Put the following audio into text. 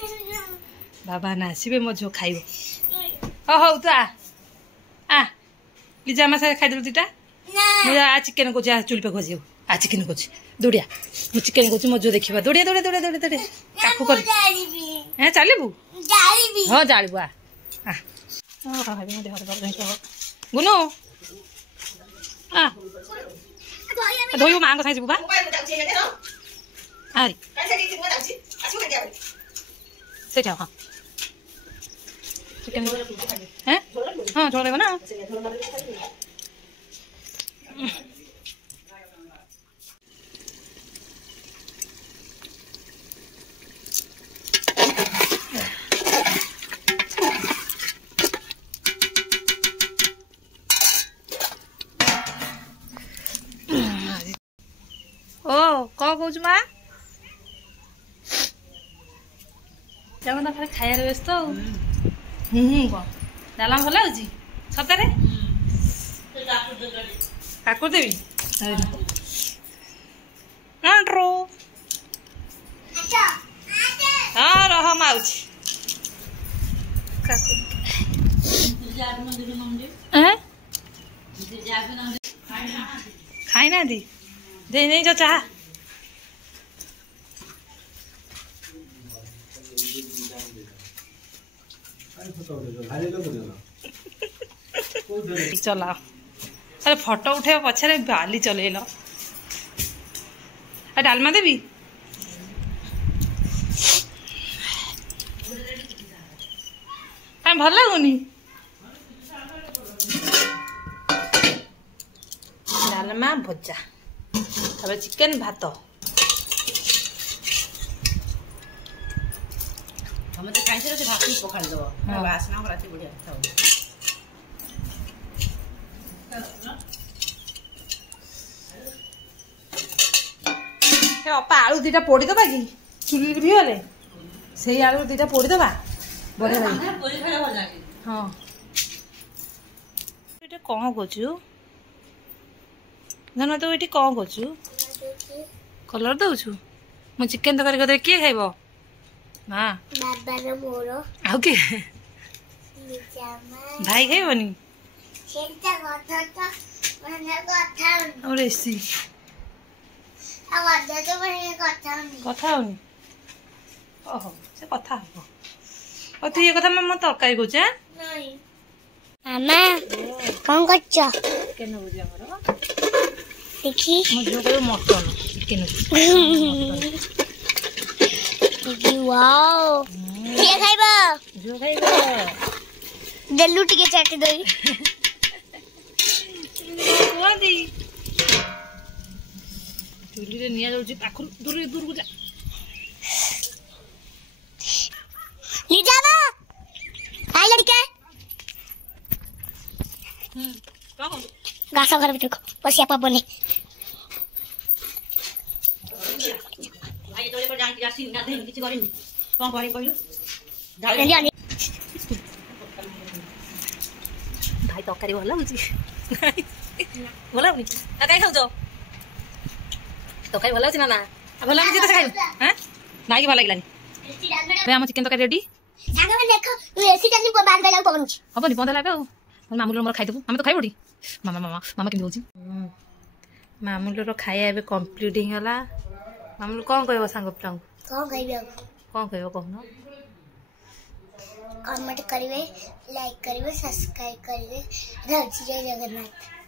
बाबा ना आसबे मो झो खाइब हौ तू आ लिजा आम साथ खाईदेलु दीटा मुझे आ चिकेन को चुल पे खोजी आ चिकेन को दौड़िया मु चिकेन को मो झो देखा दौड़िया दौड़े दौड़े दौड़े दौड़े काकू कर चलू हाँ जालू आ गुनु आ धोइबो माँ को साइज बुबा आरी से हाँ चिकेन हैं हाँ झोल ना ओ कौन कौच माँ जगन खाली खाइबार व्यस्त डालमा भल हो सतरे काकुर देवी हाँ रह माउची खाई ना दी दे नहीं जो चाह चला अरे फोटो उठे पछे बाली चल डालमा देवी भल लगुनि डालमा भजा चिकेन भात हम तो खाई से भात पखाड़ दो वासना रात बढ़िया अपा आलू दीटा पोड़ी दबा कि चुली भी गले से आलू दीटा पोड़ी दबा बढ़िया लगे हाँ ये कौन कचु धन तो ये कौन कचु कलर दौचु मु चिकेन तरकारी कर किए खाइब माँ आउ किए भाई खाइबनी कथा होनी ओहो से कथा हो तू ये कथा मैं तरकारी कौच मामा कौन करछ चिकेन बुझी हमर देखी मो जो कहियो मटन चिकेन देखी वाओ के खाइबा जो खाइबा देलु टिके चाटी दई कोदी चुली रे निया जाउची पाखु दूर दूर को जा ले जाबा आ लड़का कौन गासा घर में देखो बसिया पापने आई तोले पर जान की सीन ना दे किछ करिन कोन करे कहिलो भाई तरकारी भल होची भल होनी आ काई खाउ तरकारी भल होची ना ना भल होनी जे खाइब हैं नाई भल लागलानी रे हम चिकेन तरकारी रेडी सागा में देखो तू एसी टानी को बांध गला पवन हबनी बंद लागे मामूल मोर खाई देबू हम तो खाइबडी मामा मामा मामा केम होची मामूल रो खाया एबे कंप्लीट हिगला मामूल कोन कहबो सांग प्लाऊ कौन खाइबे कोन कहबो कहनो कमेंट करिवे लाइक करिवे सब्सक्राइब करिवे जय जगन्नाथ।